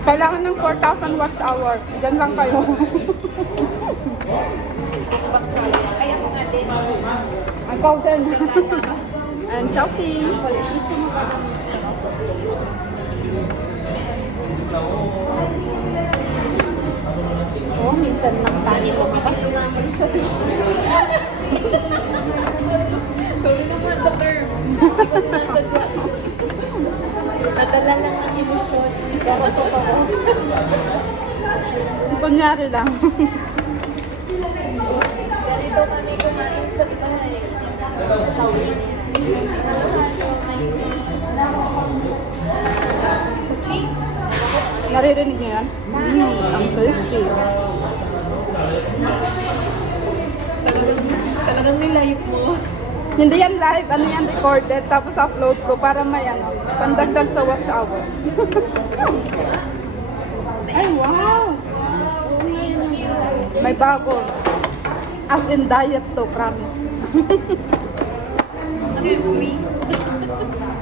Kailangan ng 4,000 watch hour. Diyan lang kayo. Kaya ko nga din. Ang golden. And shopping. Oh, minsan lang tayo ko ba? Sorry naman sa term. Hindi ko sinasadya. Nadala lang ang emosyon. Pero totoo. Kunyari lang. Ganito kami kumain sa bahay. Tawin. Kuchi? Naririnig niyo yan? Ang crispy. Talagang nilayip mo. Hindi yan live, ano yan recorded, tapos upload ko para may ano, pandagdag sa watch hour. Ay, wow! May bago. As in diet to, promise. Ano yung free?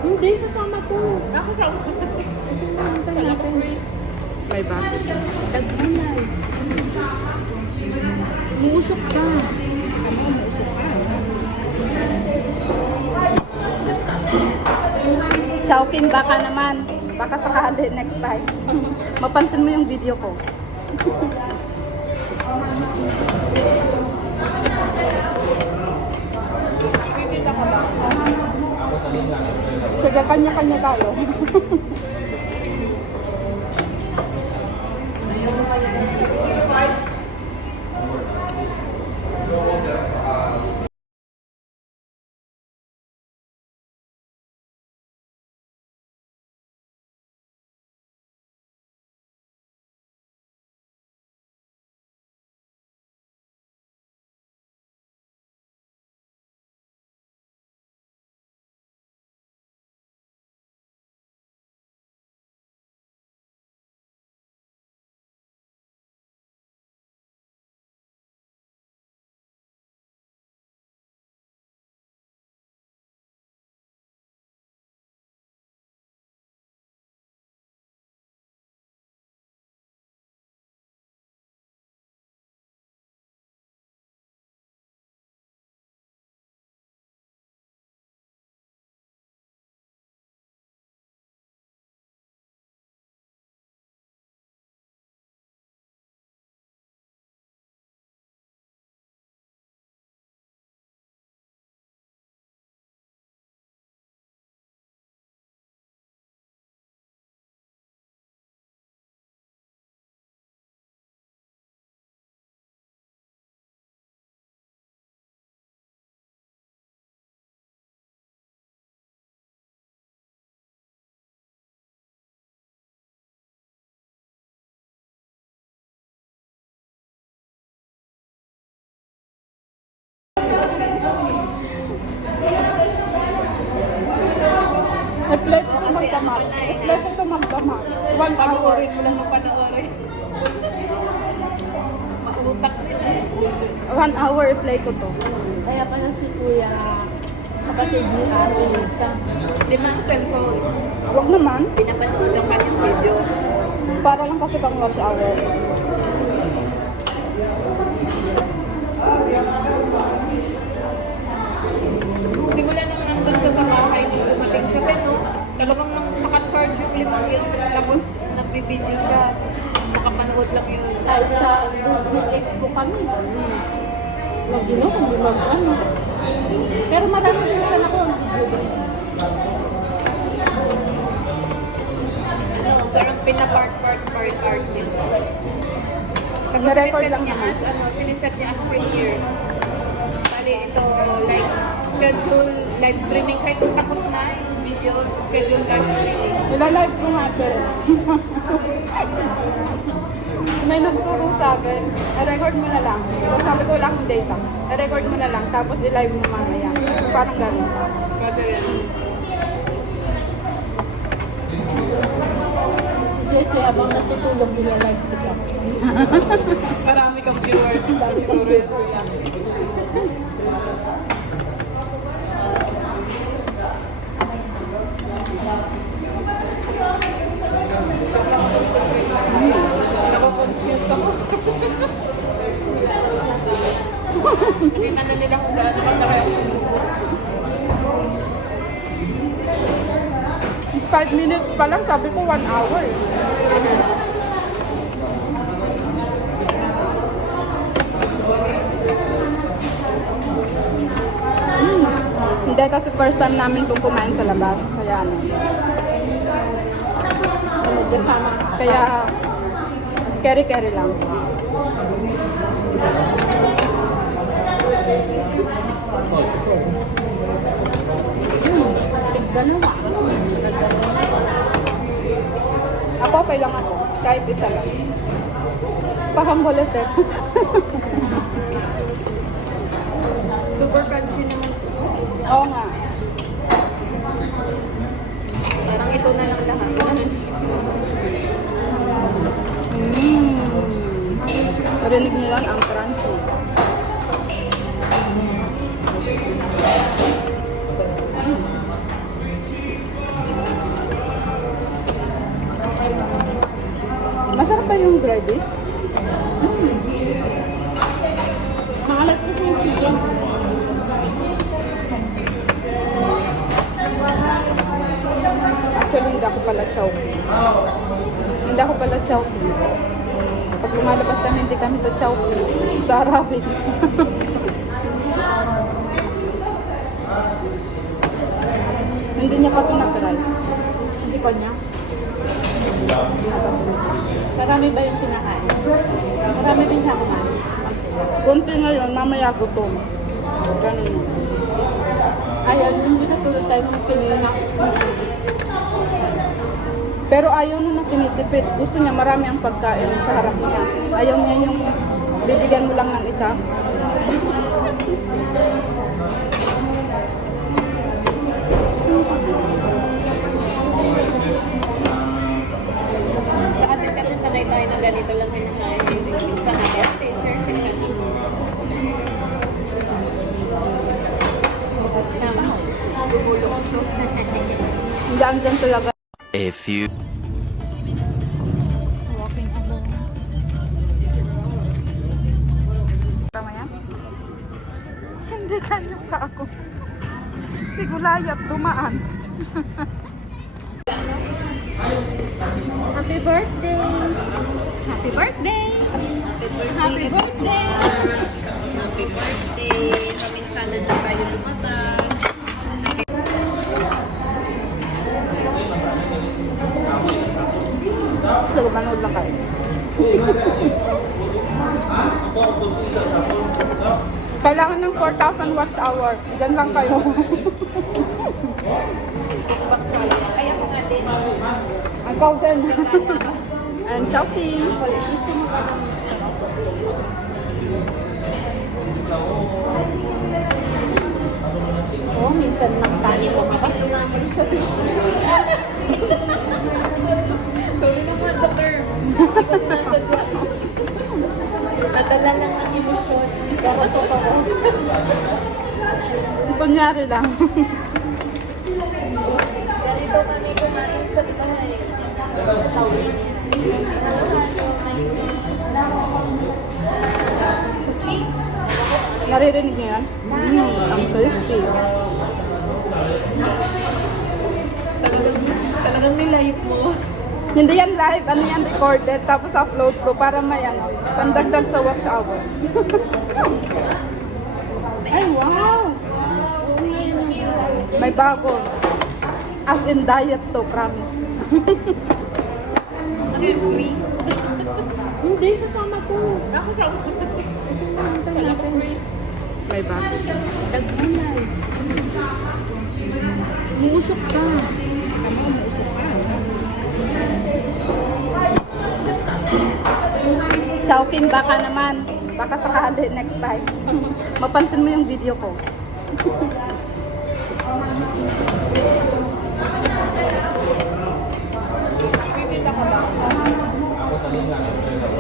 Hindi, kasama to. Ako sa Hintay natin. May bago. Taghanay. Muusok ka. Ano, muusok ka. Chowking, baka naman. Baka sakali next time. Mapansin mo yung video ko. Pipita ka ba? Sige, kanya-kanya tayo. I-play ko ito magdamag. I-play ko ito magdamag. 1 hour. Panoorin mo lang mo panoorin. Mautak nila. 1 hour i-play ko to. Kaya pala si Kuya, kapatid ni Ate Lisa. Limang cellphone. Huwag naman. Pinapanood ang kanyang video. Para lang kasi pang rush hour. Simula nung nandun siya sa bahay nung dumating siya, pero talagang nang naka-charge yung limang yun. Tapos nagbibideo siya. Nakapanood lang yun. Kahit sa Disney Expo kami. Lagi no, kung ano. Pero marami din siya nakuha ang video doon. Ano, pero pinapart din. Tapos Na-record siniset lang niya naman. as, siniset niya as premiere. Bali, ito, like, schedule live streaming. Kahit tapos na yung video, schedule live streaming. Ilalive ko nga ito. May nagturo sa akin, i-record mo na lang. Kung sabi ko wala akong data, i-record mo na lang, tapos i-live mo mamaya. Parang gano'n. Pwede rin. Kasi habang natutulog, nila-live ko lang. Marami kang viewers. Siguro yun, kuya. 5 minutes pa lang, sabi ko 1 hour. Hindi, kasi first time namin itong kumain sa labas. Kaya ano. Magkasama. Kaya, carry-carry lang. Dalawa. Ako, okay lang ako. Kahit isa lang. Parang bulit eh. Super crunchy naman. Oo nga. Parang ito na lang lahat. Narinig niyo yun, ang crunchy. Masarap ba yung gravy? Maalat kasi yung chicken. Actually, hindi ako pala chowking. Hindi ako pala chowking. Pag lumalabas kami, hindi kami sa chowking. Sa Arabic. Hindi niya pa tinatry. Hindi pa niya. Marami ba yung kinakain? Marami din siya kumain. Kunti ngayon, mamaya gutom. Ganun. Ayaw, hindi na tulad tayo ng pinina. Pero ayaw na tinitipid. Gusto niya marami ang pagkain sa harap niya. Ayaw niya yung bibigyan mo lang ng isa. Sa atin kasi sanay tayo na ganito lang din tayo. Minsan natin, teacher. Siya, bumulong. Hindi andyan talaga. A few Walking alone. Tama yan? Hindi kanya pa ako. Sigulayat, dumaan. Happy birthday! Happy birthday! Happy birthday! Happy birthday! Kaminsanan na tayo lumatas. Sige, manood lang kayo. Kailangan ng 4,000 watts hour. Diyan lang kayo. Kaya ko nga din. Ikaw din. I'm shopping. Oh, minsan lang tayo lumabas. Sorry naman sa term. Hindi ko sinasadya. Nadala lang ng emosyon. Pero totoo. Kunyari lang. Ganito kami kumain sa bahay. Tawin. Kuchi. Naririnig niyo yan? Ang crispy. Talagang nilive mo. Hindi yan live, ano yan recorded, tapos upload ko para may ano, pandagdag sa watch hour. Ay, wow! May bago. As in diet to, promise. Ano yun, free? Hindi, kasama to. Ako sa Kala ko May bago. daghanay. Muusok ka. Ano, muusok ka. Chowking baka naman. Baka sakali next time. Mapansin mo yung video ko.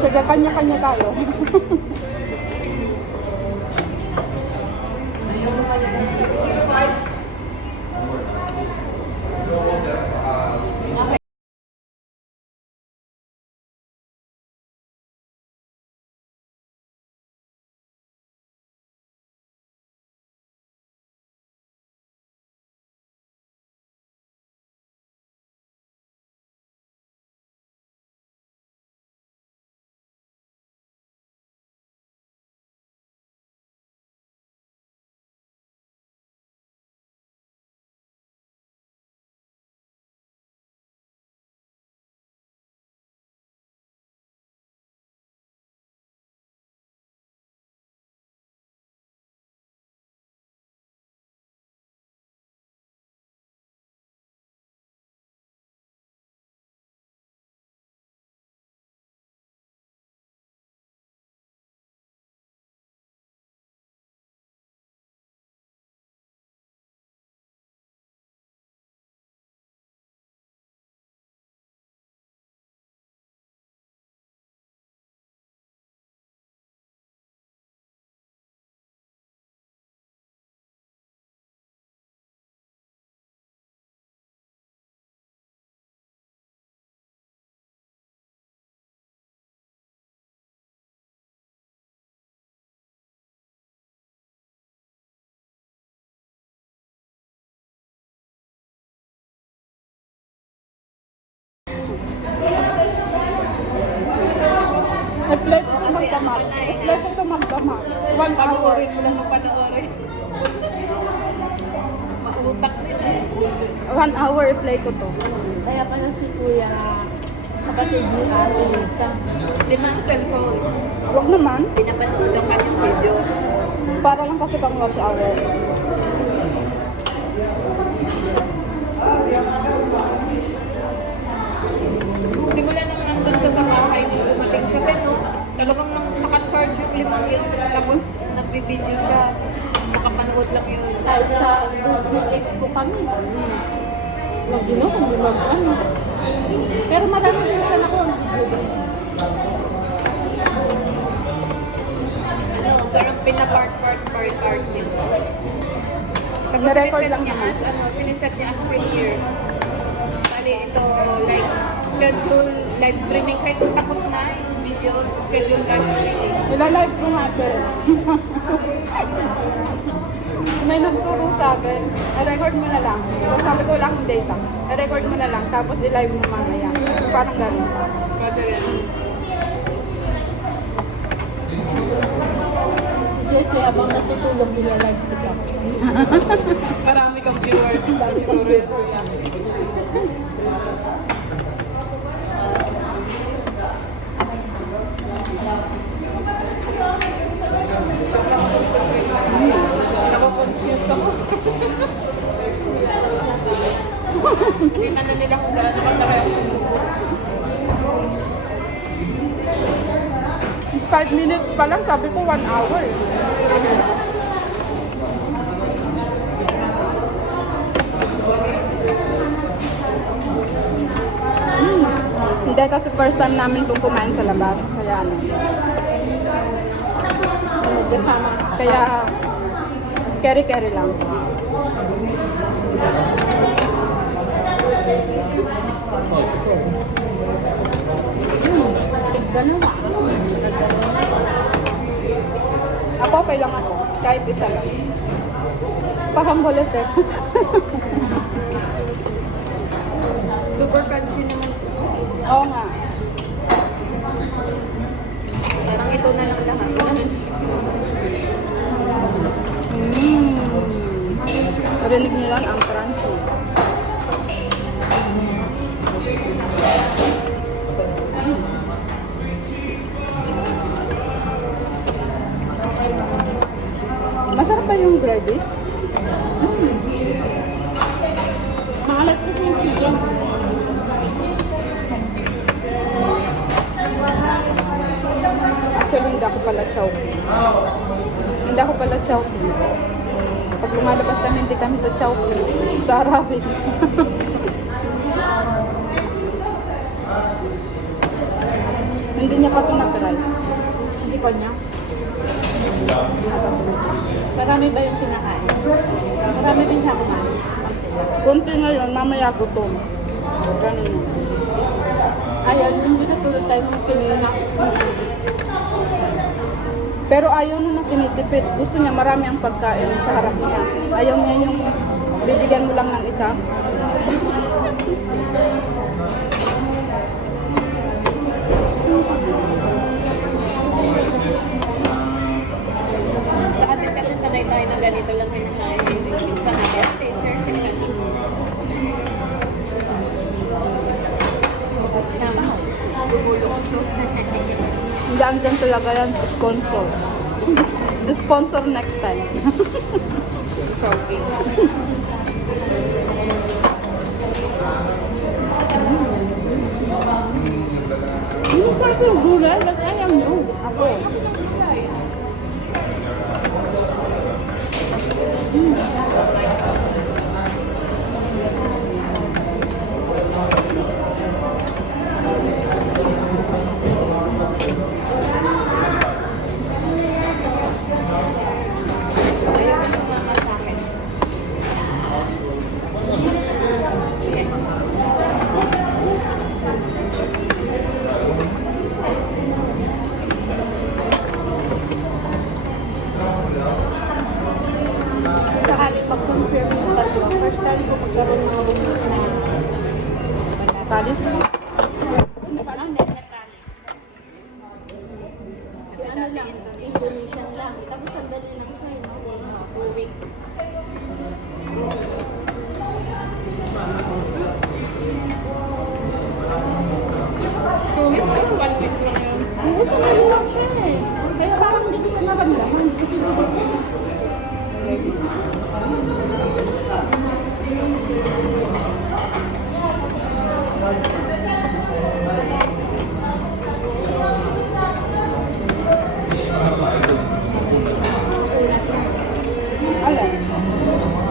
Sige, kanya-kanya tayo. Live ko ito magdamag. Live ko ito magdamag. 1 hour. Panoorin mo lang yung panoorin. Mautak nila eh. 1 hour i-play ko to. Kaya pala si Kuya, kapatid ni Ate Lisa. Limang cellphone. Huwag naman. Pinapanood ang kanyang video. Para lang kasi pang rush hour. Simula nung nandun siya sa bahay nung dumating siya, pero talagang nang naka-charge yung limang yun. Tapos nagbi-video siya. Nakapanood lang yun. Kahit sa may expo kami. Lagi no, kung ano. Pero marami din siya nakuha ng video. Ano, parang pinapart din. Tapos Na-record siniset lang niya naman. as, siniset niya as premiere. Bali, ito, like, schedule live streaming. Kahit tapos na yung video, schedule live streaming. Ilalive ko nga pero. May nagturo sa akin, record mo na lang. So, sabi ko wala akong data. I-record mo na lang, tapos i-live mo mamaya. Parang gano'n. Rather than, Jesse, abang natutulog, nilalive ko siya. marami kang viewers. Siguro yun, kuya. Nako-confuse ako. Nakita na nila kung gaano katagal yung sumuko. 5 minutes pa lang, sabi ko 1 hour. Hindi kasi first time namin itong kumain sa labas. Kaya ano. Kasama. Kaya carry lang. Dalawa. Ako okay lang ako. Kahit isa lang. Parang bulit eh. Super crunchy naman. Oo nga. Parang ito na lang lahat. Narinig niyo yan, ang crunchy. Masarap pa yung gravy. Maalat kasi yung chicken. Actually, hindi ako pala chowky. Hindi ako pala chowky. Pag lumalabas kami, hindi kami sa chowky. Sa Arabic. Hindi niya pa pinatry. Hindi pa niya. Marami ba yung kinakain? Marami din siya kumain. Kunti ngayon, mamaya gutom. Ganun. Ayaw, hindi na tulad tayo ng pinina. Pero ayaw na tinitipid. Gusto niya marami ang pagkain sa harap niya. Ayaw niya yung bibigyan mo lang ng isa. Sa atin kasi sanay tayo na ganito lang yung kain. Minsan natin, teacher, siya, bubulokso. Hindi andyan talaga yan. Sponsor. The sponsor next time. Choking. Hindi pa ito yung gulay, ba't ayaw nyo? Ako. Ayaw ko sumama sa akin. Sige. Sakaling mag-confirm yung tatlo. First time ko magkaroon ng remote na Tali. ano, net na tali.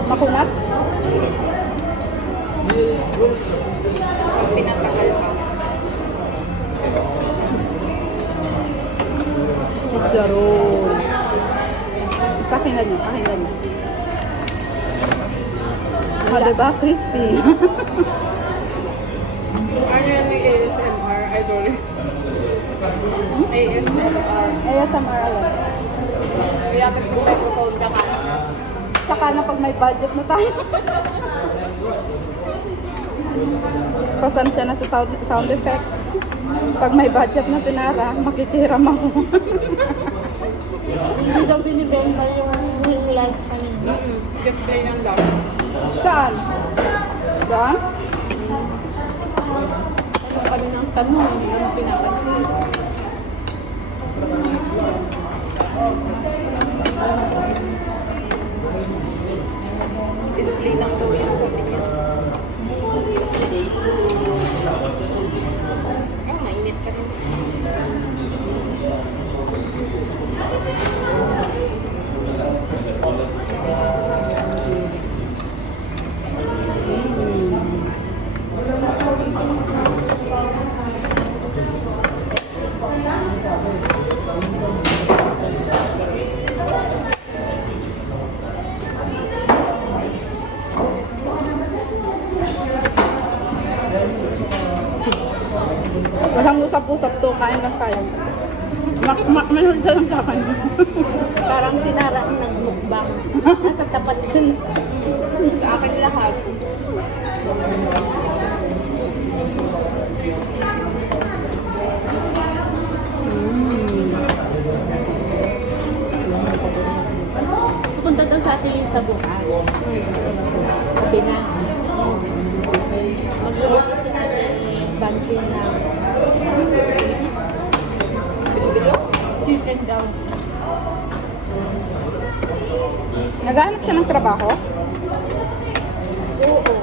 Makunat? Pag pinatagal pa. Chicharon. Pakinggan niyo, pakinggan niyo. Oh, diba? Crispy. Ano yan yung ASMR? Idol. ASMR. ASMR alam. Kaya pag may microphone ka ka. Saka na pag may budget na tayo. Pasensya na sa sound effect. Pag may budget na si Nara, makikiram ako. Hindi daw binibenta yung live kanina. Just play lang daw. Saan? Doon? Ano pa rin ang tanong, ano pinapansin? Display lang daw yung sabi niya. Oh, mainit pa rin. Walang usap-usap to, kain lang tayo. Manood ka lang sa akin. Parang sinara ang nagmukbang. Nasa tapat dun. Sa akin lahat. Pupunta daw sa atin yung sa bukas. Sabi na. Magluluto si natin bansin na chicken daw. Naghahanap siya ng trabaho? Oo.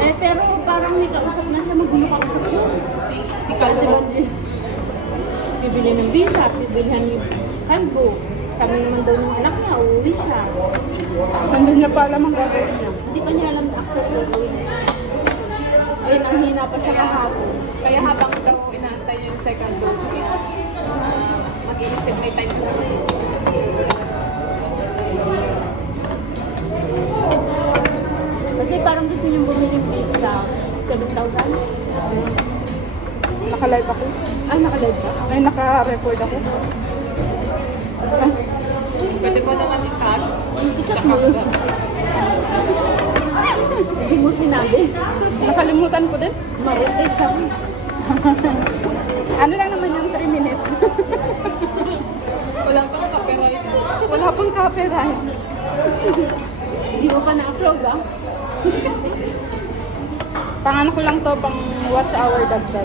Eh, pero parang may kausap na siya, magulo kausap yun. Si Calvo. Bibili ng visa, bibilihan ni Calvo. Kami naman daw ng anak niya, uuwi siya. Hindi niya pa alam ang gagawin niya. Hindi pa niya alam na actually gagawin niya. Ayun, ang hina pa siya kahapon. Kaya habang daw inaantay yung second dose niya, mag-iisip, may time siya mag-iisip. Kasi parang gusto niyang bumili ng visa. 7,000? Naka-live ako. Ay, nakalive ka? Ay, naka-record ako. Pwede ko naman i-chat. Ikat mo yun. Hindi mo sinabi. Nakalimutan ko din. Marites ako. Ano lang naman yung 3 minutes. Wala pang copyright. Wala pang copyright. Hindi mo pa na-upload ah. Pang ko lang to, pang watch hour dagdag.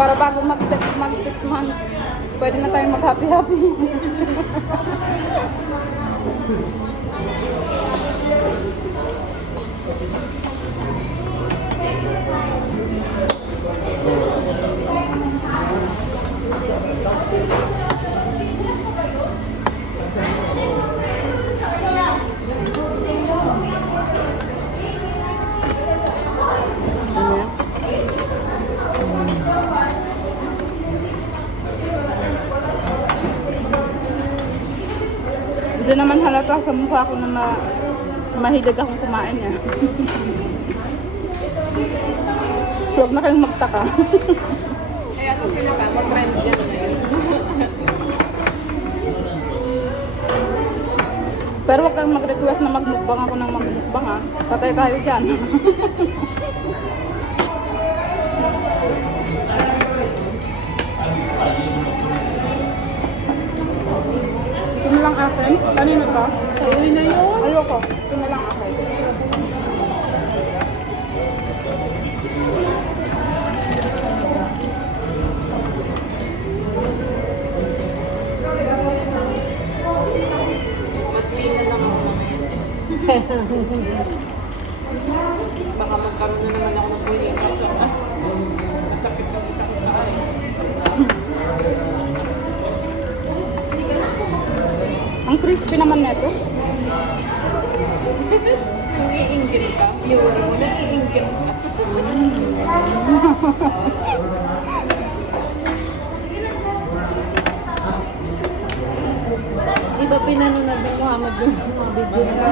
Para bago mag 6 months, pwede na tayong mag-happy-happy. Hindi naman halata sa mukha ko na mahilig akong kumain niya. Huwag na kayong magtaka. Kaya kung sino ka, mag-trend yan na yun. Pero huwag kang mag-request na magmukbang ako ng magmukbang ha. Patay tayo dyan. Ito na lang akin. Kanino to? Sa'yo na yun. Ayoko. Ito na lang akin. Mag-play na lang ako mamaya. Baka magkaroon na naman ako ng bullying. Masakit ng isang tayo. crispy naman nito. Nangiingit ka. Viewer mo, nangiingit ka. Di ba pinanonood ng Muhammad yung mga videos mo?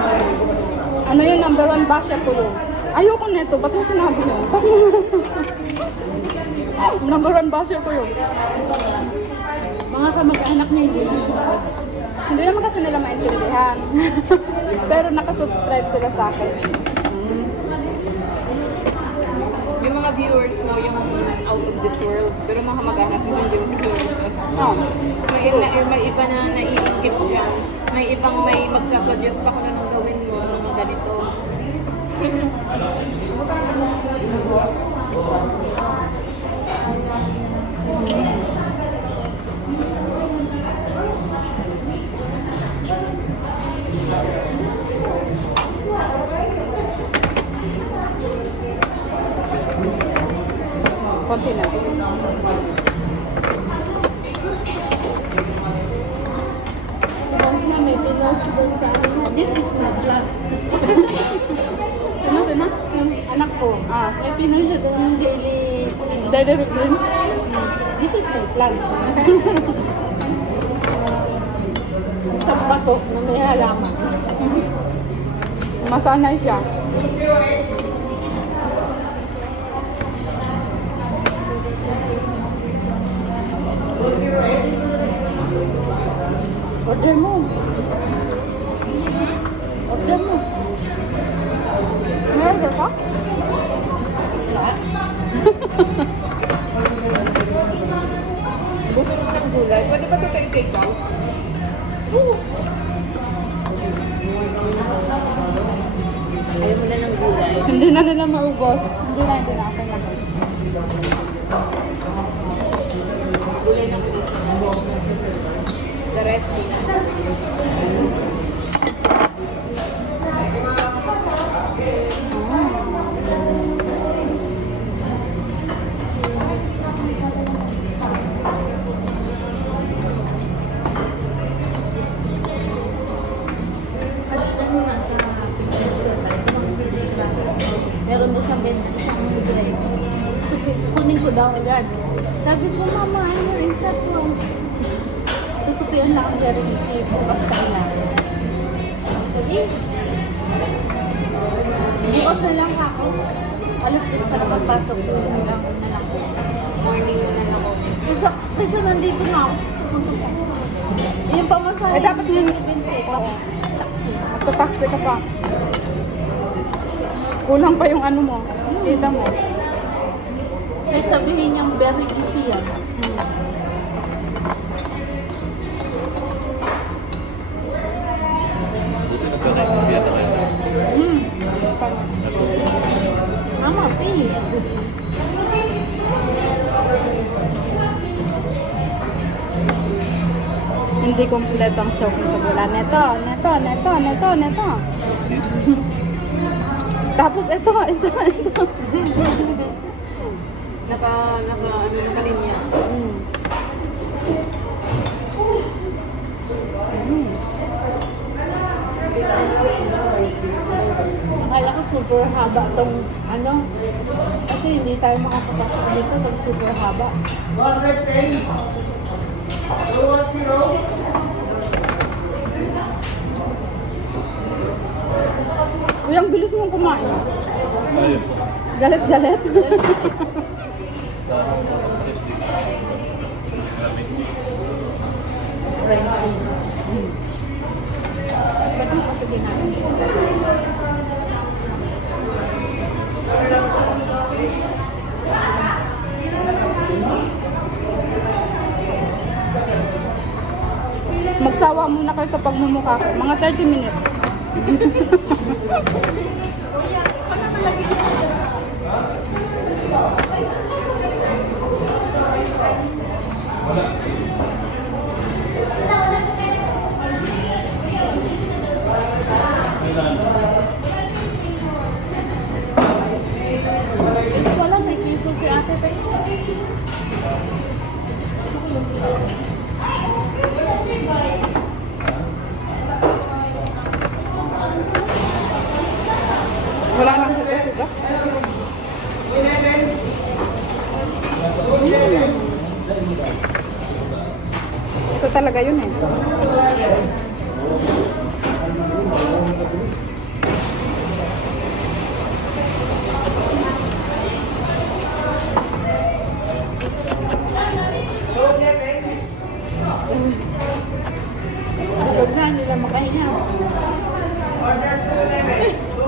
Ano yun, number 1 basher ko yun. Ayoko nito, ba't mo sinabi yun? Number 1 basher ko yun. Mga kamag-anak niya hindi na. Hindi naman kasi nila maintindihan. Pero nakasubscribe sila sa akin. Yung mga viewers mo, yung out of this world, pero mga mag-anak mo hindi yung viewers mo. No. May iba na naiingit ka. May ibang may magsasuggest pa kung anong gawin mo, mga ganito. Konti na. Once nga may pinost doon sa akin na, this is my plan. Sino? Yung anak ko, may pinost siya doon ng Daily routine. this is my plan. Isang baso na may halaman. Masanay siya. Order mo. Order mo. Meron ka? Gusto mo ng gulay? Pwede ba ito i-take out? Ayaw mo na ng gulay. Hindi na nila maubos. Hindi na ako na. Gulay lang gusto mo. The rest, di na. Meron doon siyang benta sa dress. Kunin ko daw agad. Sabi ko, mama, ano rin sa to? Tutupian lang ang very easy. Bukas ka lang. Sabi, bukas na lang ako. Alas 10 pa na papasok. Tulong lang ako na lang. Morning ko na lang ako. Kasi nandito na ako. Yung pamasahe. Eh, dapat yun. Oo. Magta-taxi ka pa. Kulang pa yung ano mo. Tita mo. Kahit sabihin niyang very easy yan. Buti nagkakaintindihan na kayo. Mama, pay. Hindi kompleto ang show kung wala. Neto. Tapos ito. Nakalinya. Akala ko super haba tong ano. Kasi hindi tayo makapapasok dito pag super haba. Uy, ang bilis mong kumain. Ayun. Galit. Ba't mo kasi ginahin? Magsawa muna kayo sa pagmumukha ko. Mga 30 minutes. Wala, may piso si ate. paano lang makahinga?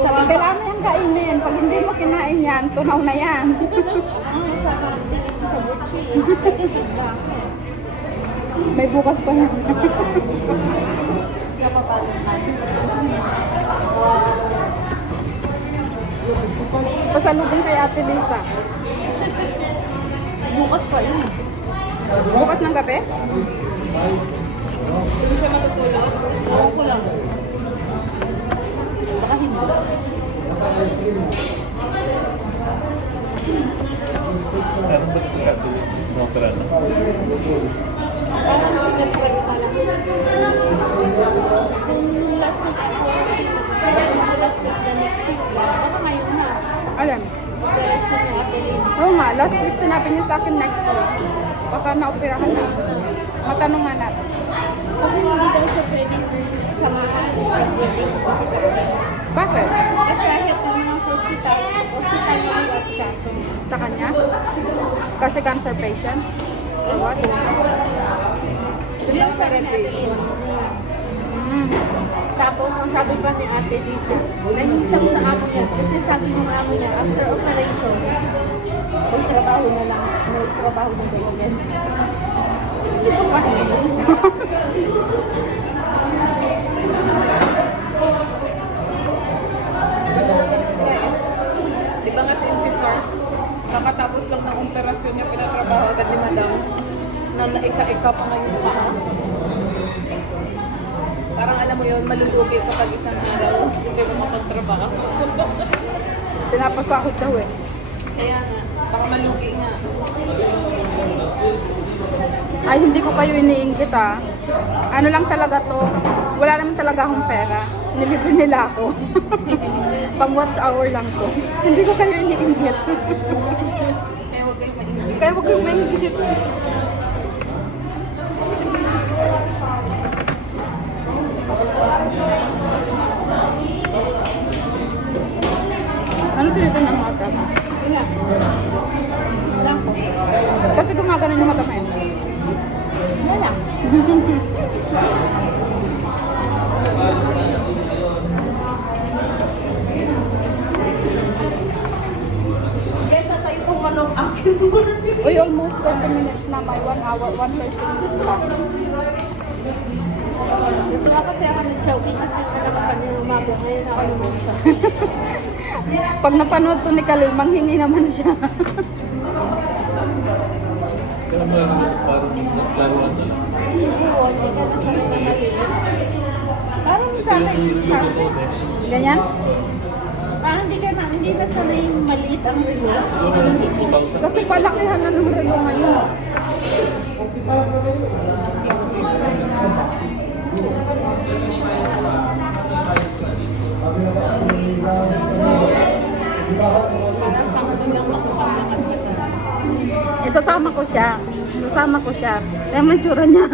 Kailangan mo yung kainin. Pag hindi mo kinain yan, tunaw na yan. Ang sarap din ito sa butchi. May bukas pa yan. Napapagod natin. Pasalubong kay Ate Lisa. Bukas pa yun. Bukas ng gabi? Doon siya matutulog. Oo ko lang. Baka hindi. Ano ba ito sa tuloy? Motra na. Parang pinag-pwede pa lang. Kung last week ako, last week na next week lang. Baka ngayon na. Alam. Operation ng atelier. Oo nga, last week sinabi niyo sa akin next week. Baka na-operahan na. Matanong nga natin. Kasi hindi daw siya pwede samahan. Bakit? Kasi kahit yung mga hospital yung asikaso. Sa kanya? Kasi cancer patient? Or what? Yun sa rin atelier. Tapos, ang sabi pa ni Ate Lisa, nahisap sa amo niya. Kasi sabi ng amo niya, after operation, magtrabaho na lang. Magtrabaho na daw again. Hindi ko mahilig. Di ba nga si Intisar, kakatapos lang ng operasyon niya, pinatrabaho agad ni Madam na naika-ika pa ngayon paa. Parang alam mo yun, malulugi kapag isang araw, hindi mo makapagtrabaho. Pinapagkakot daw eh. Kaya nga, baka malugi nga. Ay, hindi ko kayo iniinggit ah. Ano lang talaga to, wala naman talaga akong pera. Nilibre nila ako. Pang watch hour lang to. Hindi ko kayo iniinggit. Kaya huwag kayong maingit. Kaya huwag kayong maingggit. Ano tinitin ng mata? Wala. Wala ko. Kasi gumagano yung mata mo eh. Wala. Kesa sa itong anong akin. Uy, almost 30 minutes na. May 1 hour, 1:30 minutes lang. Ito nga kasi ako ng Chowking kasi talaga kanina umaga. Ngayon ako lumunsa. Pag napanood to ni Khalil, manghingi naman siya. Kaya mo parang naglaruan na lang. Oo, hindi ka nasanay na maliit. Parang Ito sanay yung yung relo kasi. ko eh. Ganyan? Parang hindi na sanay yung maliit ang relo. Siguro 2,000. Kasi palakihan na ng relo ngayon. Parang sakto lang makapaglakas ka. Isasama ko siya. Isasama ko siya. Kaya may tsura niya.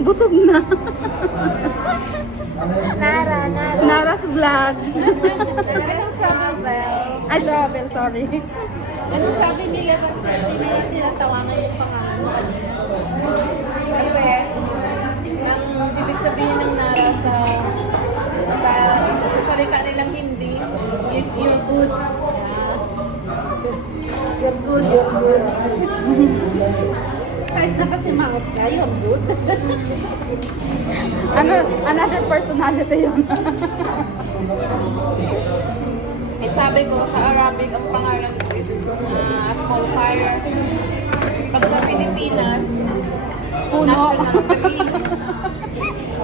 Busog na. Nara. Nara's vlog. Ano sabi? Ay, travel, sorry. Ano sabi nila ba't siya tinatawanan yung pangalan mo kanina? Kasi, ang ibig sabihin ng Nara sa salita nilang Hindi is you're good. You're good, you're good. Kahit nakasimangot ka, you're good. Ano, another personality yun. Eh sabi ko, sa Arabic, ang pangalan ko is small fire. Pag sa Pilipinas, Puno. national tree.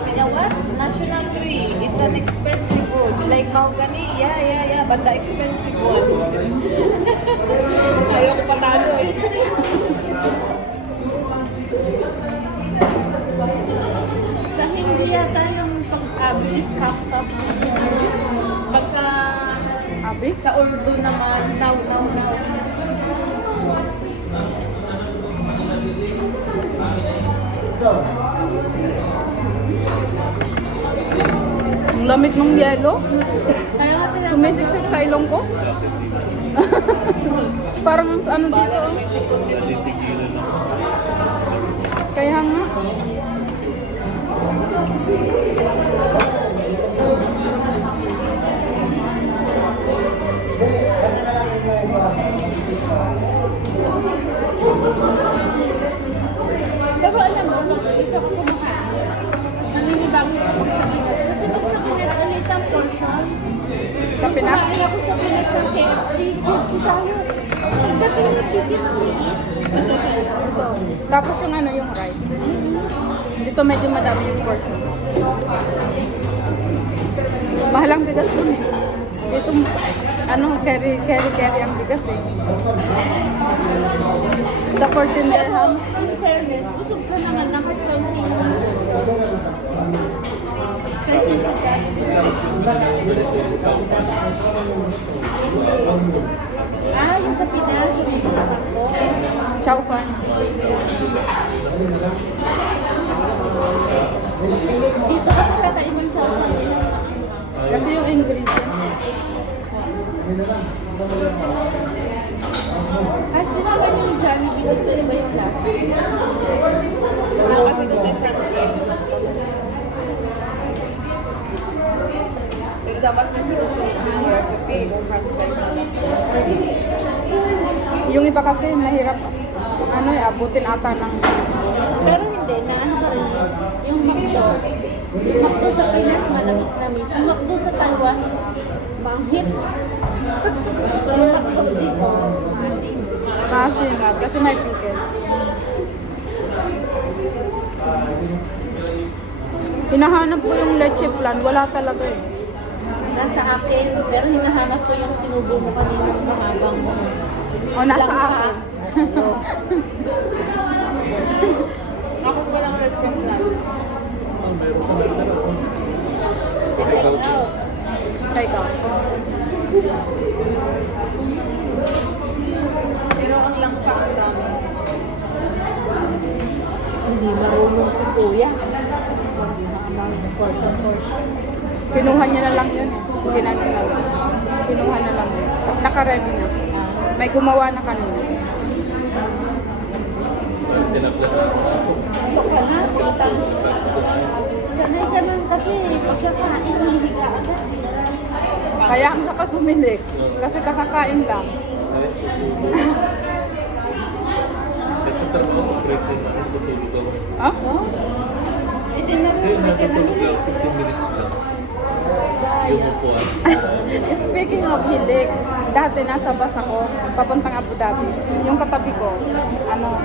Kaya what? National tree. It's an expensive wood. Like mahogany, yeah. But the expensive one. Ayaw ko patalo eh. Sa hindi yata yung pag-abis, kap-kap. Pag Abi? sa Urdu naman, now. Ang lamig ng yelo. Kaya nga Sumisiksik sa ilong ko. Parang ang ano dito. Bala na may sikot dito. Titigilan lang. Kaya nga. Pero alam mo, dito ako kumakain. Naninibago ako sa Pinas. Kasi pag sa Pinas, ulit ang portion. Sa Pinas? Kumain ako sa Pinas ng KFC. KFC tayo. Pagdating ng chicken ang liit. Ito. Tapos yung ano, yung rice. Dito medyo madami yung portion. Mahal ang bigas dun eh. Dito, ano, carry ang bigas eh. Sa 14 dirhams. In fairness, busog ka naman ng kaunting portion. Kaya isa sa yung sa Pinas, yung isa ko. Chow fan. Dito kasi kakaibang sa kanila. Kasi yung ingredients. At di naman yung Jollibee dito, iba yung lasa. Wala kasi doon may franchise. Pero dapat may solusyon yung recipe kung franchise na lang. Yung iba kasi mahirap ano eh, abutin ata ng Pero hindi, na ano pa rin yun. Yung McDo. Yung McDo sa Pinas, malamis-lamis. Yung McDo sa Taiwan, manghit. Yung McDo dito, asin. maasim kasi may pickles. Hinahanap ko yung leche plan, wala talaga eh. Nasa akin, pero hinahanap ko yung sinubo mo kanina ng mahabang mo. O nasa Langka. akin. Oo. Ako wala ko red pink lang. Meron sa meron. Take out. Teka. Pero ang langka ang dami. Hindi marunong si Kuya. Portion. Kinuha niya na lang yun eh. Ginano na lang. Kinuha na lang yun. Naka-ready na. May gumawa na kanina. Tinapla. Ito ka na, tita. Sanay ka nun kasi pagkakain, hindi ka agad. Kaya ang lakas humilik. Kasi kakakain lang. Ito trabaho, break din na. Tutulog ako. Ha? Hindi na Ayun, rin, ka na natutulog nila. lang. 15 minutes lang. Yung upuan. Speaking of hilik, dati nasa bus ako, papuntang Abu Dhabi. Yung katabi ko, ano,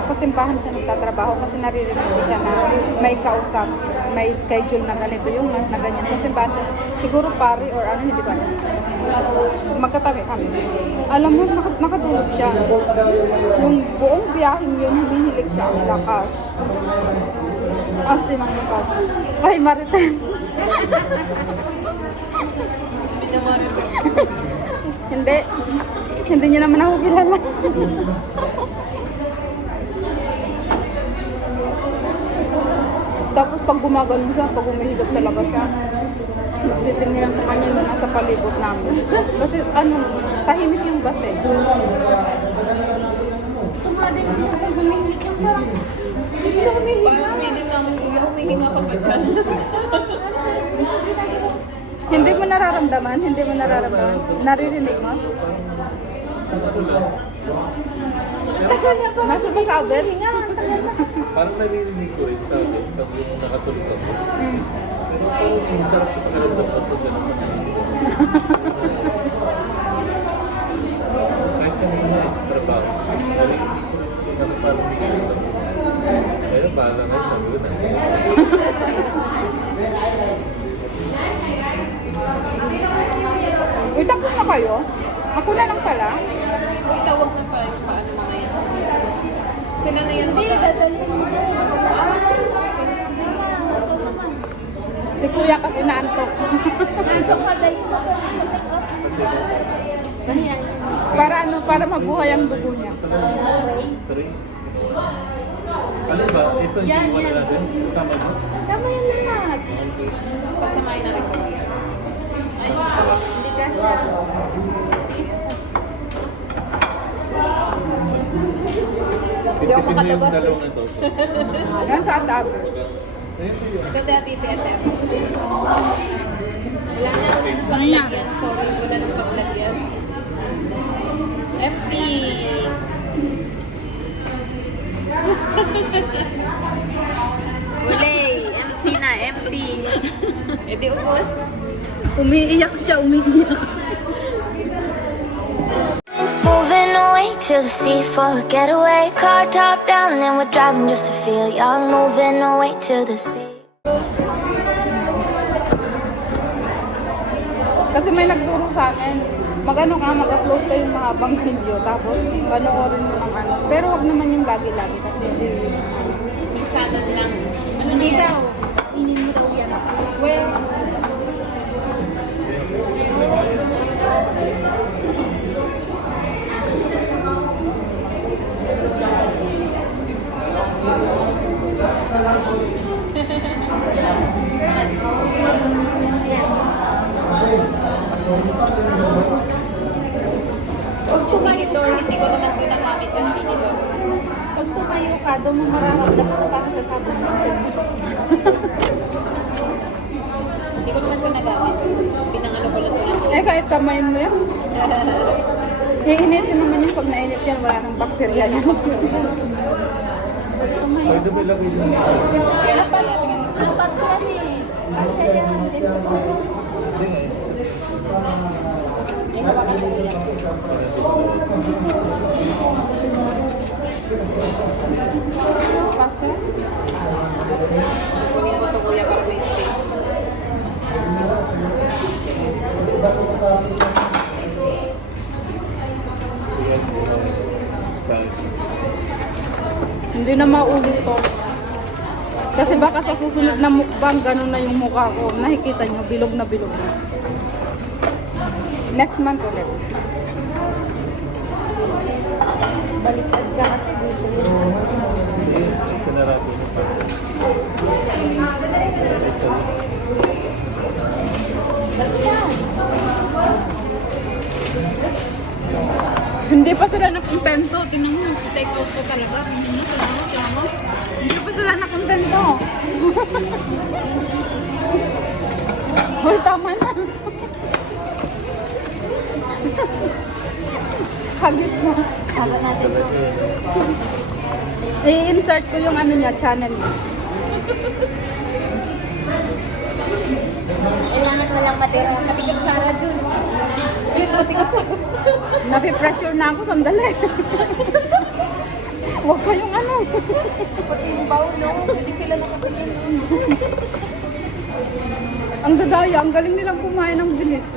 sa simbahan siya nagtatrabaho kasi naririnig ko siya na may kausap, may schedule na ganito, yung mas na ganyan. Sa simbahan siya, siguro pari or ano, hindi ko alam. Magkatabi kami. Alam mo, nakatulog siya. Yung buong biyaheng yun, humihilig siya ang lakas. As in ang lakas. Ay, Marites. Hindi naman rin. Hindi niya naman ako kilala. Tapos pag gumagano siya, pag umihigap talaga siya, titingnan sa kanya yung nasa palibot namin. Kasi ano, tahimik yung bus eh. Tumali ka siya kung humihingi ka parang hindi ka humihingi. Parang feeling namin kuya, humihinga ka pa dyan. Hindi mo nararamdaman, naririnig mo? Tagal na pa. Nasa ba sa outlet? Nga, tagal na. Parang naririnig ko eh. Sabi, pag yung nakatulog ako. Hmm. Pero parang masarap sa pakiramdam ko ito dyan. Kahit kami na trabaho. Naririnig ko na parang may kita. Kaya bahala na yun. Sabi ko na. Uy, tapos na kayo? Ako na lang pala. Uy, tawag mo pa yung paano mga yan. Sila na yan Hindi, baka. dadalhin mo dyan. Si kuya kasi naantok. Nandun ka, dahil mo ko. Ganyan. para mabuhay ang dugo niya. Okay. Three. Ano ba? Ito hindi Yan, mo yan. natin. Sama mo? Sama yan lahat. Pagsamahin na rin ko kuya. Hindi ka siya. Hindi ako Tipid mo yung makalabas eh. dalawang ito. Yan sa tabi. Ayun po yun. Ganda dito, Ete. Wala nang paglagyan. Sorry, wala nang paglagyan. FT. Wala empty na, empty. E di ubos. Umiiyak siya, umiiyak. Moving away to the sea for a getaway. Car top down and we're driving just to feel young. Moving away to the sea. Kasi may nagturo sa akin, mag-ano ka, mag-upload kayong mahabang video, tapos panoorin mo ng ano. Pero wag naman yung lagi-lagi kasi hindi. Salad lang. Ano Hindi niya? daw. Inin mo daw yan. Well, tinidor, hindi ko naman ginagamit yung tinidor. Pag tumayo ka, doon mo mararamdaman ka sa sabon ng tiyan mo. Hindi ko naman ginagamit. Pinangalo ko lang ito lang. Eh, kahit kamayin mo yan. Iinitin naman yung pag nainit yan, wala nang bakterya yan. Pag tumayo. Pwede ba ilagay yung Apat yan eh. Kasi yan. Ay, hawakan ko yan. Kaso, Kunin ko ito kuya para may space. hindi na maulit to. Kasi baka sa susunod na mukbang, ganun na yung mukha ko. Nakikita nyo, bilog na bilog na. Next month ulit. Balisad ka kasi dito. Hindi, pinarapo mo pa. Hindi pa sila nakontento. Tingnan mo, take out ko talaga. Hindi na sila reklamo. Hindi pa sila nakontento. Hoy, tama na. Hagit mo. Haba natin ito. I-insert ko yung ano niya, channel niya. Kailangan mo lang matira. Matigat Sara, Jun. Jun, matigat Sara. Napi-pressure na ako, sandali. Huwag kayong ano. Pati yung baulo, hindi sila nakatingin. Ang dadaya, ang galing nilang kumain ng bilis.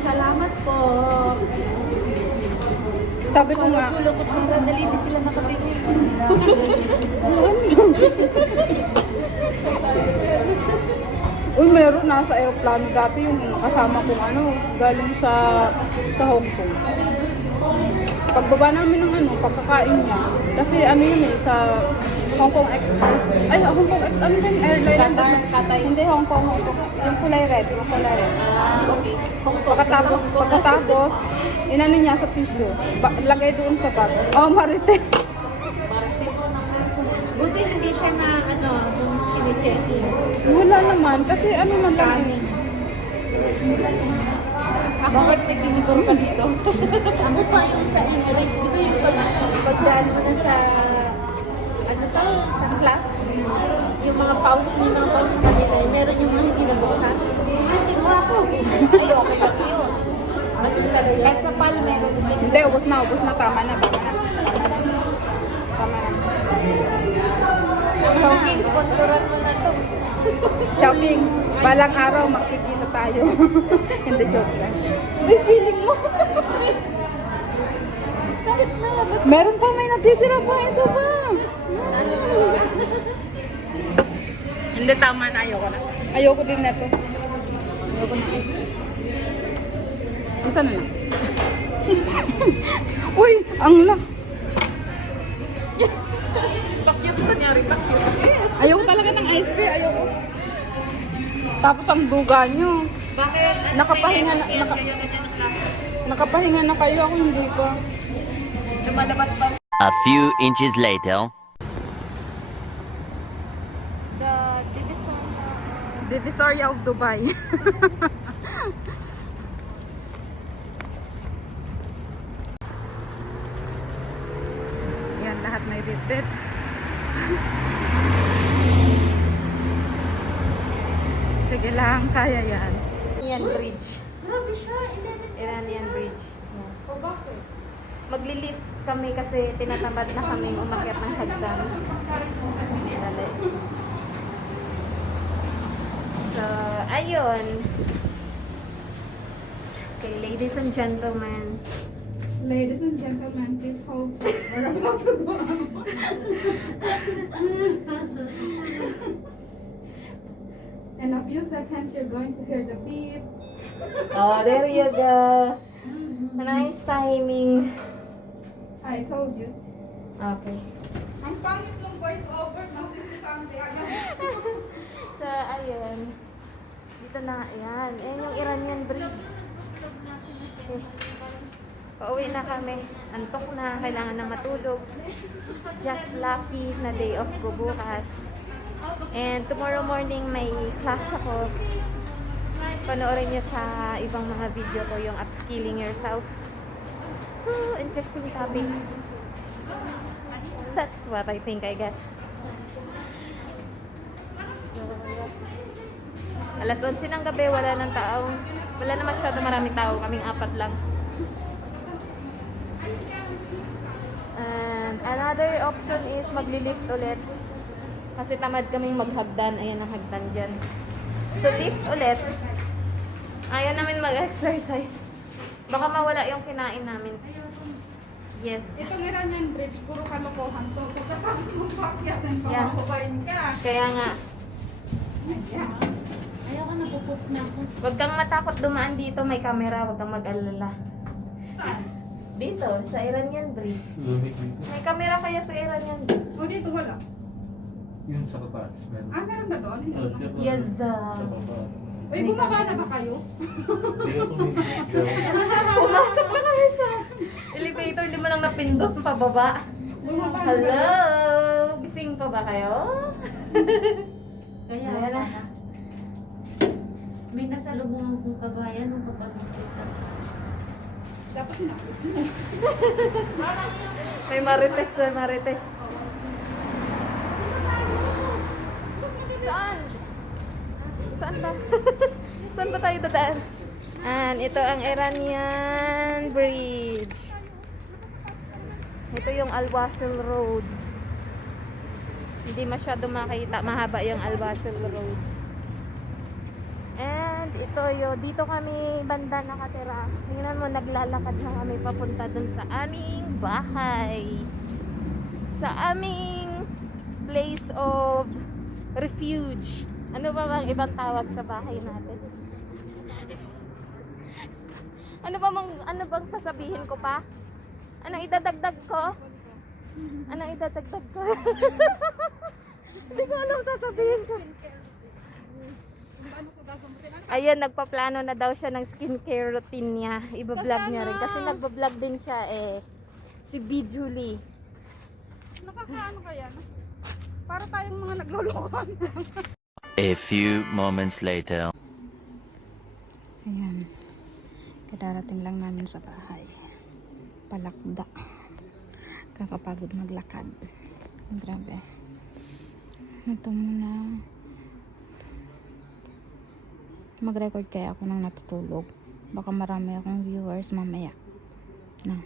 Salamat po. Sabi ko nga, Chulo ko sa dali, hindi sila nakatingin. uy, meron nasa aeroplano dati yung kasama kong ano, galing sa Hong Kong. Pagbaba namin ng ano, pagkakain niya. Kasi ano yun eh, sa Hong Kong Express. Ay, Hong Kong, ano yung airline? Qatar, Qatar. Hindi, Hong Kong. Yung kulay red, yung kulay red. Okay. Hong Kong. Pagkatapos, inano niya sa tissue. Lagay doon sa bag. Oh, Marites. Buti hindi siya na, ano, nung chine-checking. Wala naman, kasi ano naman. Bakit may tinidor ka dito? Ako pa yung sa Emirates, di ba yung pagdaan mo na sa, ano to, sa class? Yung mga pouch, may mga pouch sa kanila, eh, meron yung mga hindi nabuksan. Hindi ko ako. Ay, okay lang yun. Kasi talaga. Kahit sa pal, meron din. Hindi, ubos na. Tama na. Chowking, sponsoran mo na to. Chowking, balang araw magkikita tayo. Hindi, joke lang. May feeling mo. Meron pa, may natitira pa. Ito ba? Hindi, tama na. Ayoko na. Ayoko din na to. Ayoko na ice tea. Isa na lang. Uy, ang lak. Bakyot ka niya rin, bakyot. Ayoko talaga ng ice tea. Ayoko. Tapos ang duga nyo. Bakit? Nakapahinga na. Nakapahinga na kayo, ako hindi pa. Lumalabas pa A few inches later. the Divisoria of Dubai. Yan, lahat may bitbit. Sige lang, kaya yan. Iranian Bridge. Iranian Bridge. O bakit? Magli-lift kami kasi tinatamad na kami umakyat ng hagdan. Dali. So, ayun. Okay, ladies and gentlemen. Ladies and gentlemen, please hold. We're about to go out. In a few seconds, you're going to hear the beep. Oh, there you go. Nice timing. I told you. Okay. Ang pangit ng voice over, nasisisante agad. So, ayun. Dito na, ayan. Ayan yung Iranian Bridge. Okay. Pauwi na kami. Antok na, kailangan na matulog. Just lucky na day off ko bukas. And tomorrow morning may class ako. Panoorin niyo sa ibang mga video ko yung upskilling yourself. Interesting topic. That's what I think, I guess. Alas 11 ng gabi, wala nang tao. Wala na masyado maraming tao. Kaming 4 lang. And another option is magli-lift ulit. Kasi tamad kaming maghagdan. Ayan ang hagdan dyan. So lift ulit. Ayaw namin mag-exercise. Baka mawala yung kinain namin. Yes. Itong Iranian Bridge, puro kalokohan to. Pagkatapos mong pakyatan, Yeah. pamakubain ka. Kaya nga, Yeah. Ayaw ka napupot na ako. huwag kang matakot dumaan dito. May camera. Huwag kang mag-alala. Saan? Dito, sa Iranian Bridge. Lumig dito. May camera kaya sa Iranian Bridge. O dito wala. Yun sa kapas. Meron. Meron na doon. Oh, tsaka- Yes, Sa baba. Uy, bumaba na ba kayo? Hindi ka tumigil. Pumasok lang kami sa elevator. Di mo lang napindot pababa. Bumaba na Hello! ba? Gising pa ba kayo? Kaya Ayan wala na. na. May nasalubungan kong kabayan nung papasok dito. Dapat sinapit mo. May marites, may marites. Saan? Saan ba? Saan ba tayo dadaan? And ito ang Iranian Bridge. Ito yung Al-Wasl Road. Hindi masyado makita, mahaba yung Al-Wasl Road. And ito yung, dito kami banda nakatira. Tingnan mo, naglalakad na kami papunta dun sa aming bahay. Sa aming place of refuge. Ano ba bang ibang tawag sa bahay natin? Ano bang sasabihin ko pa? Anong idadagdag ko? Anong idadagdag ko? Hindi ko alam sasabihin ko. Ayan, nagpaplano na daw siya ng skincare routine niya. Iba-vlog niya rin. Kasi nagba-vlog din siya eh. Si B. Julie. Nakakaano kaya? No? Para tayong mga naglulukan. A few moments later. Ayan. Kadarating lang namin sa bahay. Palakda. Kakapagod maglakad. Grabe. Ito muna. Mag-record kaya ako nang natutulog. Baka marami akong viewers mamaya. Na.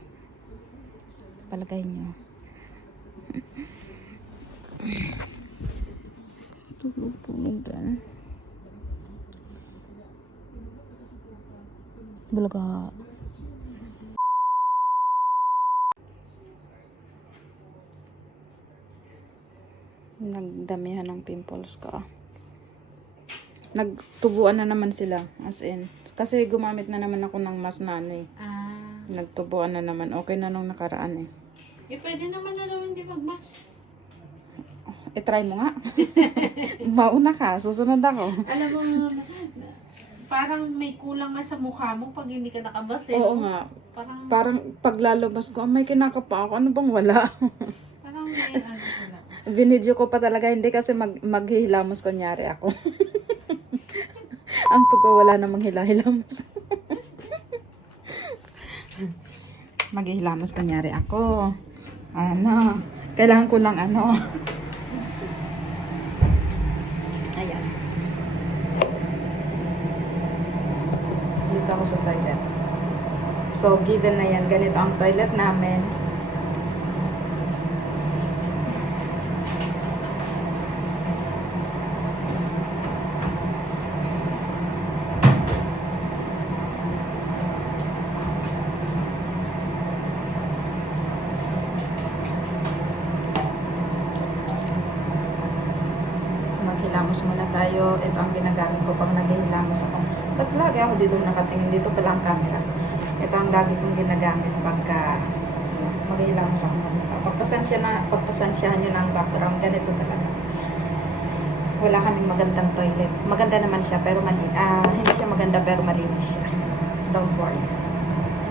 Palagay nyo. Tulog-tulog gan. Bulaga. Nagdamihan ng pimples ko. Nagtubuan na naman sila. As in. Kasi gumamit na naman ako ng mask na ano eh. Nagtubuan na naman. Okay na nung nakaraan eh. Pwede naman na daw hindi mag-mask. Try mo nga. Mauna ka. Susunod ako. Alam mo, Parang may kulang nga sa mukha mo pag hindi ka nakabase. Oo nga. Parang, Parang paglalabas ko, may kinakapa ako. Ano bang wala? parang may ano wala. Binidyo ko pa talaga. Hindi kasi maghihilamos kunyari ako. Ang totoo, wala namang hilamos. Maghihilamos kunyari ako. Ano, kailangan ko lang ano. Ayan. Dito ako sa toilet. So, given na yan, ganito ang toilet namin. Maghilamos muna tayo. Ito ang ginagamit ko pag naghihilamos ako. Ba't lagi ako dito nakatingin? Dito pala ang camera. Ito ang lagi kong ginagamit pagka maghihilamos ako. Pagpasensyahan nyo na ang background. Ganito talaga. Wala kaming magandang toilet. Maganda naman siya pero hindi siya maganda pero malinis siya. Don't worry.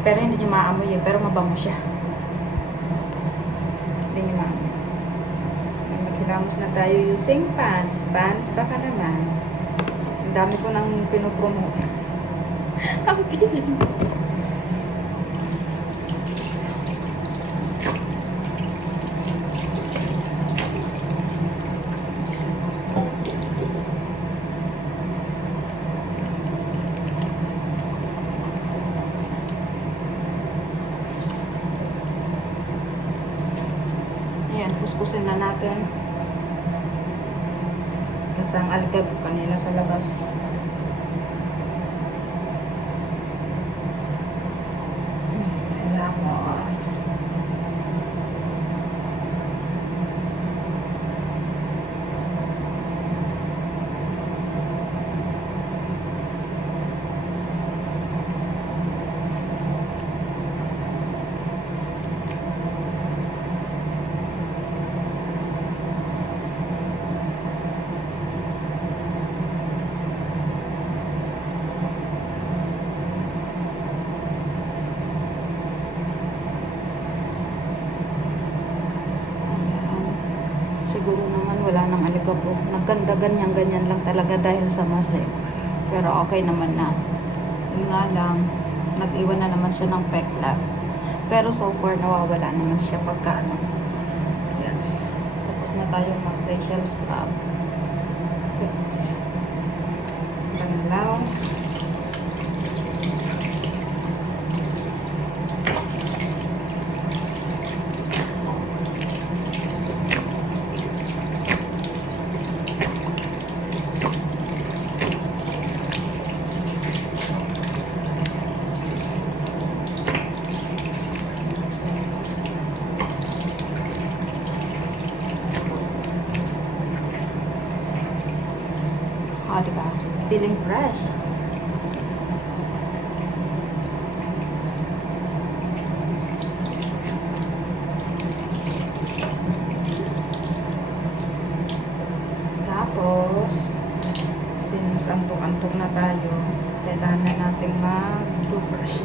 Pero hindi nyo maamoy pero mabango siya. Hindi nyo maamoy. Maghilamos na tayo using pants. Pants, baka naman. Ang dami ko nang pinopromote. Ang feeling. Ayan, kuskusin na natin. Kasi ang alikabok kanina sa labas. Hilamos. Siguro naman wala nang alikabok. Nagkanda ganyan lang talaga dahil sa mase. Pero okay naman na. Yun nga lang, nag-iwan na naman siya ng pekla. Pero so far, nawawala naman siya pagka ano. Ayan. Tapos na tayo mag-facial scrub. Panalaw. Diba? Feeling fresh. Tapos, since antok-antok na tayo, kailangan na natin mag-toothbrush.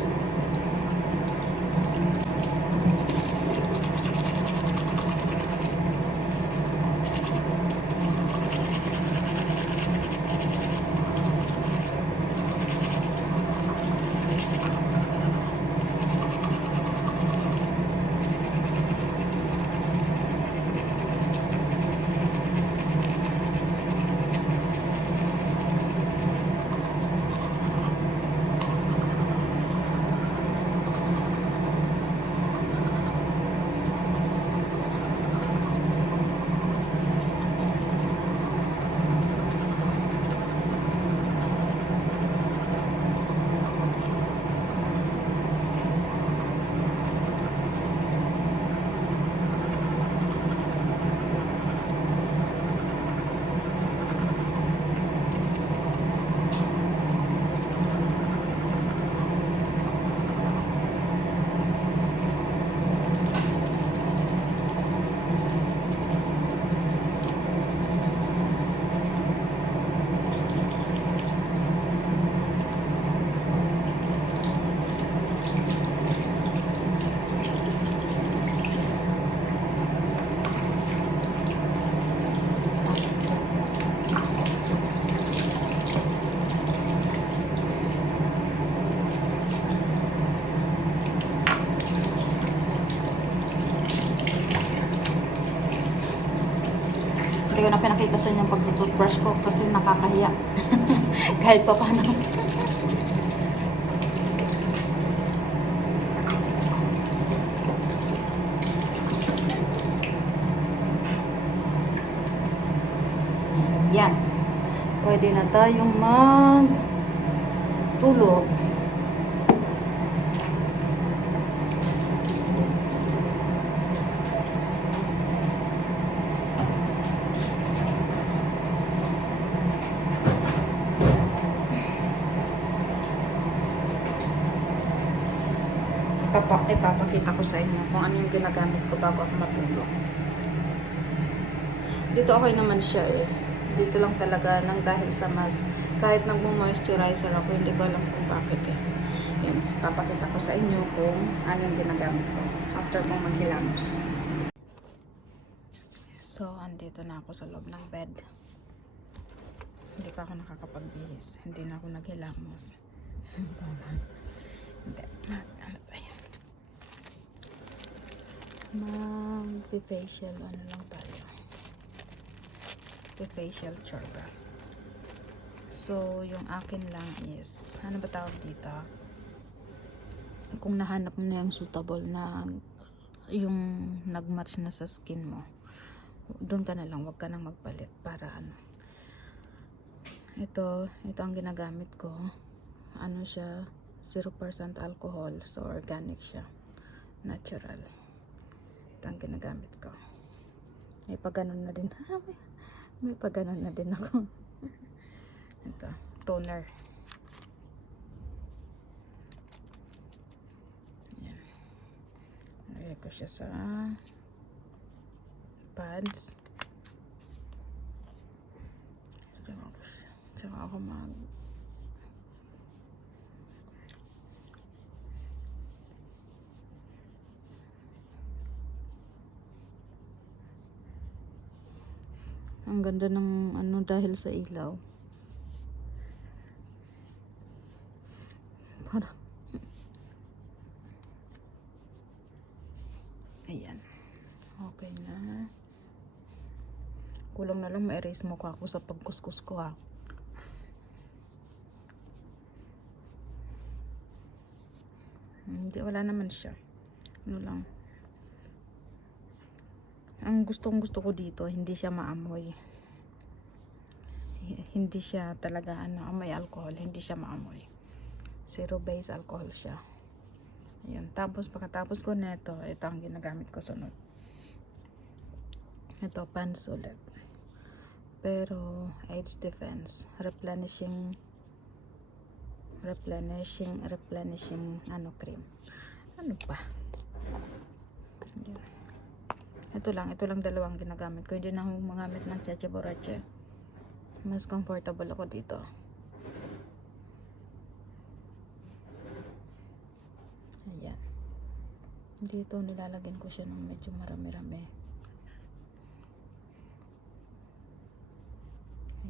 ko na pinakita sa inyo yung pagtututbrush ko kasi nakakahiya. Kahit pa paano. Yan. Pwede na tayong tulog. Ipapakita ko sa inyo kung ano yung ginagamit ko bago ako matulog. Dito okay naman siya eh. Dito lang talaga nang dahil sa mask. Kahit nagmo-moisturizer ako, hindi ko alam kung bakit eh. Yan, papakita ko sa inyo kung ano yung ginagamit ko after kong maghilamos. So, andito na ako sa loob ng bed. Hindi pa ako nakakapagbihis. Hindi na ako naghilamos. Hindi. Ano tayo? Mag-facial. Ano lang tayo? Facial chorba. So, yung akin lang is, ano ba tawag dito? Kung nahanap mo na yung suitable na yung nag-match na sa skin mo, doon ka na lang, wag ka nang magpalit para ano. Ito ang ginagamit ko. Ano siya, 0% alcohol, so organic siya. Natural. Ito ang ginagamit ko. May pagganon na din. May pagganon na din ako. Ito, toner. Ayan. Lagay ko siya sa pads. Tsaka ako ang ganda ng ano dahil sa ilaw. Parang ayan. Okay na. Kulang na lang ma-erase mo ako sa pagkuskus ko ha. Hindi, wala naman siya. Ano lang. Ang gustong gusto ko dito, hindi siya maamoy. Hindi siya talaga amoy alcohol, hindi siya maamoy. Zero base alcohol siya. Ayan. Tapos pagkatapos ko nito, ito ang ginagamit ko sunod. Ito, pants ulit. Pero age defense, replenishing cream. Ano pa? Ayan. Ito lang dalawang ginagamit ko. Hindi na akong magamit ng Cheche Borache. Mas comfortable ako dito. Ayan. Dito nilalagyan ko siya ng medyo marami-rami.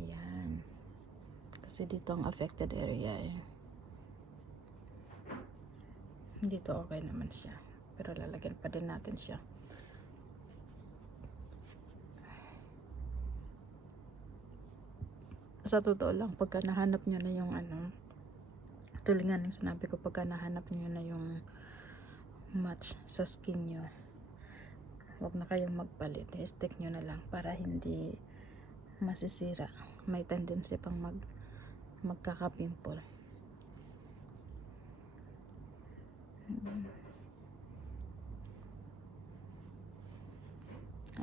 Ayan. Kasi dito ang affected area eh. Dito okay naman siya. Pero lalagyan pa din natin siya. Sa totoo lang, pagka nahanap nyo na yung tulingan yung sinabi ko, pagka nahanap nyo na yung match sa skin nyo, huwag na kayong magpalit. I-stick nyo na lang para hindi masisira. May tendency pang magkaka-pimple.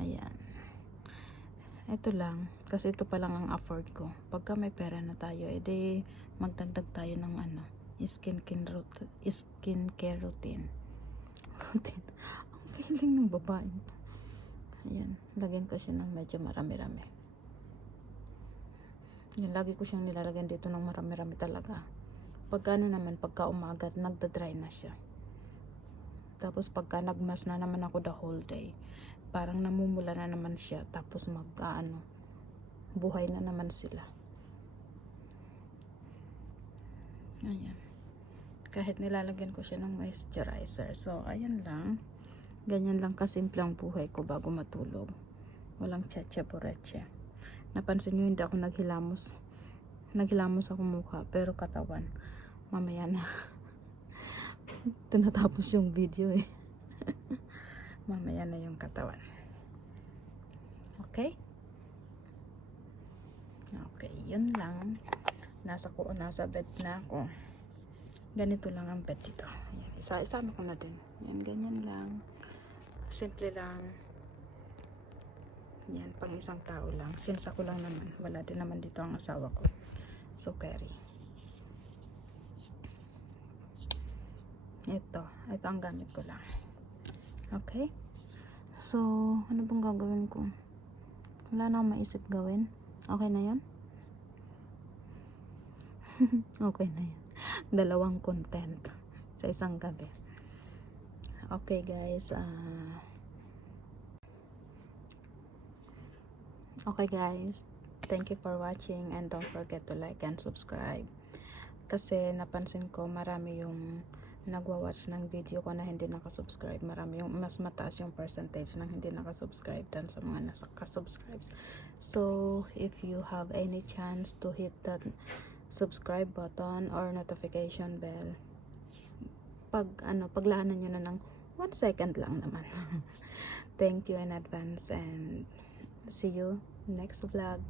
Ayan. Ito lang. Kasi ito pa lang ang afford ko. Pagka may pera na tayo, edi magdagdag tayo ng skincare routine. Ang feeling ng babae. Ayan. Lagyan ko siya ng medyo marami-rami. Yan, lagi ko siyang nilalagyan dito ng marami-rami talaga. Pagka pagka umaga, nagda-dry na siya. Tapos pagka nagmas na naman ako the whole day, parang namumula na naman siya. Tapos buhay na naman sila. Ayan. Kahit nilalagyan ko siya ng moisturizer. So, ayan lang. Ganyan lang kasimple ang buhay ko bago matulog. Walang Cheche Borache. Napansin nyo, hindi ako naghilamos. Naghilamos ako mukha, pero katawan. Mamaya na. Tinatapos yung video eh. Mamaya na yung katawan. Okay? Okay, yun lang. Nasa bed na ako. Ganito lang ang bed dito. Ayan, isa-isama ko na din. Yan, ganyan lang. Simple lang. Yan, pang isang tao lang. Since ako lang naman. Wala din naman dito ang asawa ko. So, carry. Ito ang gamit ko lang. Okay? So, ano bang gagawin ko? Wala na akong maisip gawin. Okay na yan? Okay na yan. 2 content sa isang gabi. Okay guys, thank you for watching and don't forget to like and subscribe. Kasi napansin ko marami yung nagwa-watch ng video ko na hindi nakasubscribe. Marami yung mas mataas yung percentage ng hindi nakasubscribe dan sa mga nakasubscribe. So, if you have any chance to hit that subscribe button or notification bell, paglahanan nyo na ng 1 second lang naman. Thank you in advance and see you next vlog.